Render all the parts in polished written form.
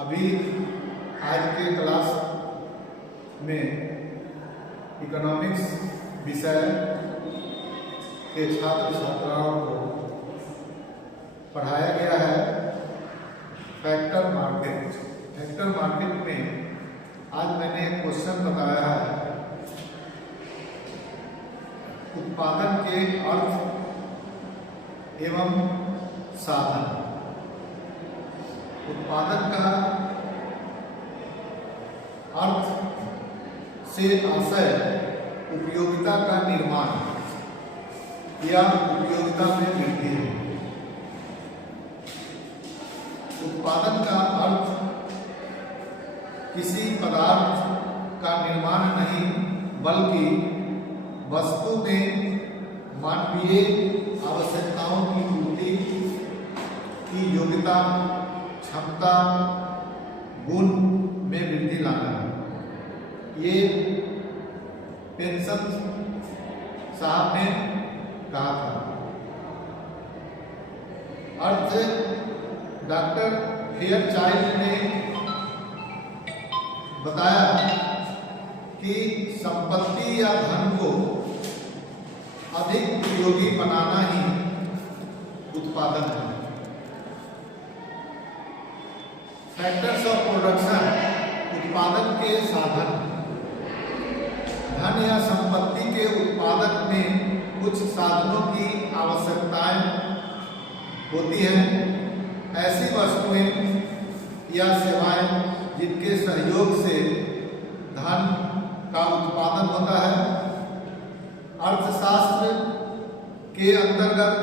अभी आज के क्लास में इकोनॉमिक्स विषय के छात्र छात्राओं को पढ़ाया गया है फैक्टर मार्केट। फैक्टर मार्केट में आज मैंने एक क्वेश्चन बताया है, उत्पादन के अर्थ एवं साधन। उत्पादन का अर्थ से आशय उपयोगिता का निर्माण या उपयोगिता में वृद्धि है। उत्पादन का अर्थ किसी पदार्थ का निर्माण नहीं बल्कि वस्तु में मानवीय आवश्यकताओं की पूर्ति की योग्यता, क्षमता, गुण में वृद्धि लाना है। ये पेंशन साहब ने कहा था। अर्थ डॉक्टर फेयरचाइल्ड ने बताया कि संपत्ति या धन को अधिक उपयोगी बनाना ही उत्पादन है। फैक्टर्स ऑफ प्रोडक्शन, उत्पादन के साधन। धन या संपत्ति के उत्पादन में कुछ साधनों की आवश्यकताएं होती हैं। ऐसी वस्तुएं या सेवाएं जिनके सहयोग से धन का उत्पादन होता है। अर्थशास्त्र के अंतर्गत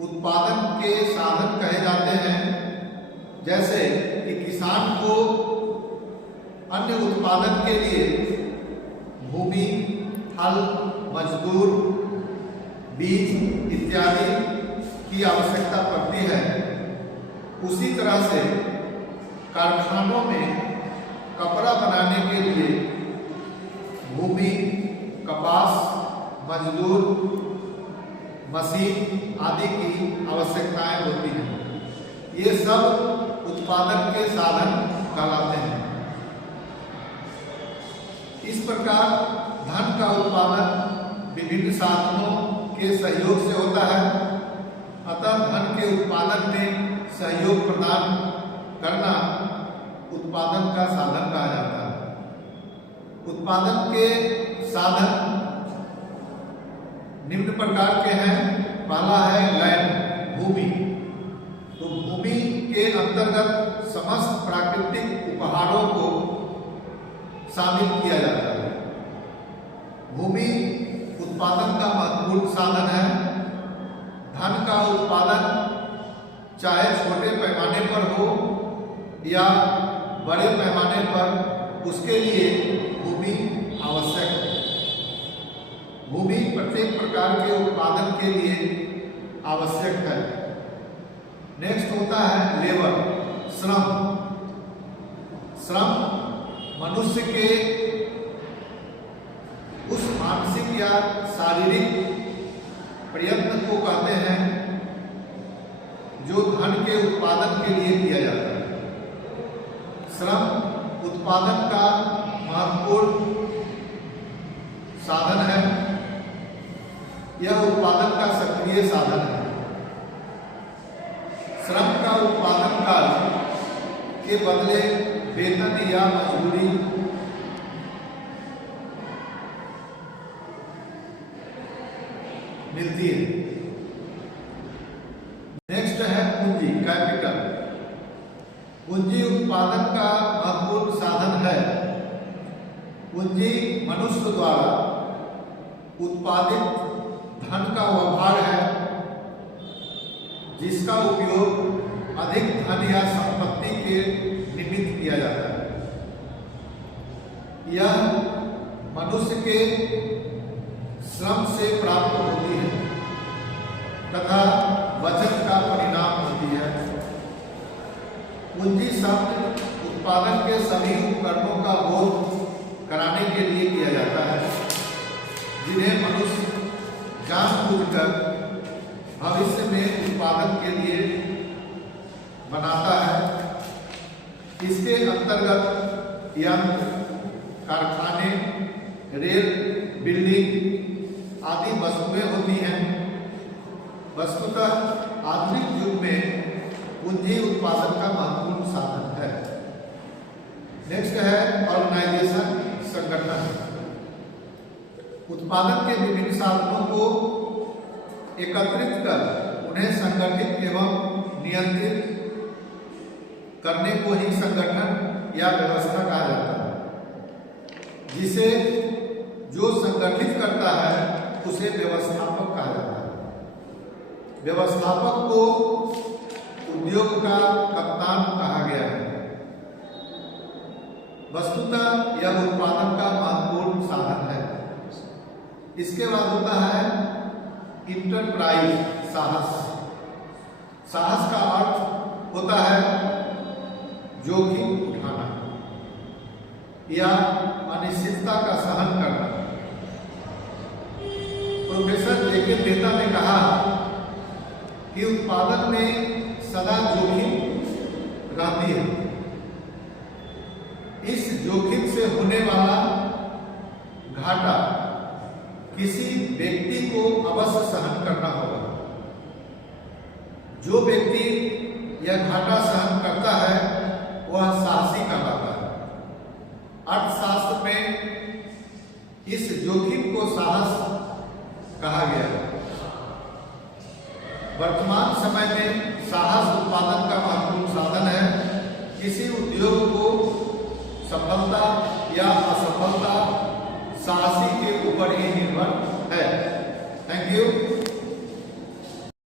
उत्पादन के साधन कहे जाते हैं, जैसे कि किसान को अन्य उत्पादन के लिए भूमि, हल, मजदूर, बीज इत्यादि की आवश्यकता पड़ती है। उसी तरह से कारखानों में कपड़ा बनाने के लिए भूमि, कपास, मजदूर, मशीन आदि की आवश्यकताएं होती हैं। ये सब उत्पादन के साधन कहलाते हैं। इस प्रकार धन का उत्पादन विभिन्न साधनों के सहयोग से होता है। अतः धन के उत्पादन में सहयोग प्रदान करना उत्पादन का साधन कहा जाता है। उत्पादन के साधन निम्न प्रकार के हैं। पहला है लैंड, भूमि। तो भूमि के अंतर्गत समस्त प्राकृतिक उपहारों को शामिल किया जाता है। भूमि उत्पादन का महत्वपूर्ण साधन है। धन का उत्पादन चाहे छोटे पैमाने पर हो या बड़े पैमाने पर, उसके लिए भूमि आवश्यक है। भूमि प्रत्येक प्रकार के उत्पादन के लिए आवश्यक है। नेक्स्ट होता है लेबर, श्रम। श्रम मनुष्य के उस मानसिक या शारीरिक प्रयत्न को कहते हैं जो धन के उत्पादन के लिए किया जाता है। श्रम उत्पादन का महत्वपूर्ण साधन है। यह उत्पादन का सक्रिय साधन है। श्रम का उत्पादन काल के बदले वेतन या मजदूरी मिलती है। नेक्स्ट है पूंजी, कैपिटल। पूंजी उत्पादन का महत्वपूर्ण साधन है। पूंजी मनुष्य द्वारा उत्पादित धन का वह भाग है जिसका उपयोग अधिक धन या संपत्ति के निमित्त किया जाता है। यह मनुष्य के श्रम से प्राप्त होती है तथा बचत का परिणाम होती है। पूंजी शब्द उत्पादन के सभी उपकरणों का बोध कराने के लिए किया जाता है जिन्हें मनुष्य जानबूझकर भविष्य में उत्पादन के लिए बनाता है इसके अंतर्गत यंत्र, कारखाने, रेल, बिल्डिंग आदि वस्तुएं होती हैं। वस्तुतः आधुनिक युग में पूंजी उत्पादन का महत्वपूर्ण साधन है। नेक्स्ट है ऑर्गेनाइजेशन, संगठन। उत्पादन के विभिन्न साधनों को एकत्रित कर उन्हें संगठित एवं नियंत्रित करने को ही संगठन या व्यवस्था कहा जाता है। जिसे जो संगठित करता है उसे व्यवस्थापक कहा जाता है। व्यवस्थापक को उद्योग का कप्तान कहा गया है। वस्तुतः यह उत्पादन का महत्वपूर्ण साधन है। इसके बाद होता है इंटरप्राइज, साहस। साहस का अर्थ होता है जोखिम उठाना या अनिश्चितता का सहन करना। प्रोफेसर जेके मेहता ने कहा कि उत्पादन में सदा जोखिम रहती है। इस जोखिम से होने वाला घाटा किसी व्यक्ति को अवश्य सहन करना होगा। जो व्यक्ति यह घाटा सहन करता है वह साहसी कहलाता है। अर्थशास्त्र में इस जोखिम को साहस कहा गया है। वर्तमान समय में साहस उत्पादन का महत्वपूर्ण साधन है। किसी उद्योग को सफलता या असफलता साहसी के ऊपर ही निर्भर है। Thank you.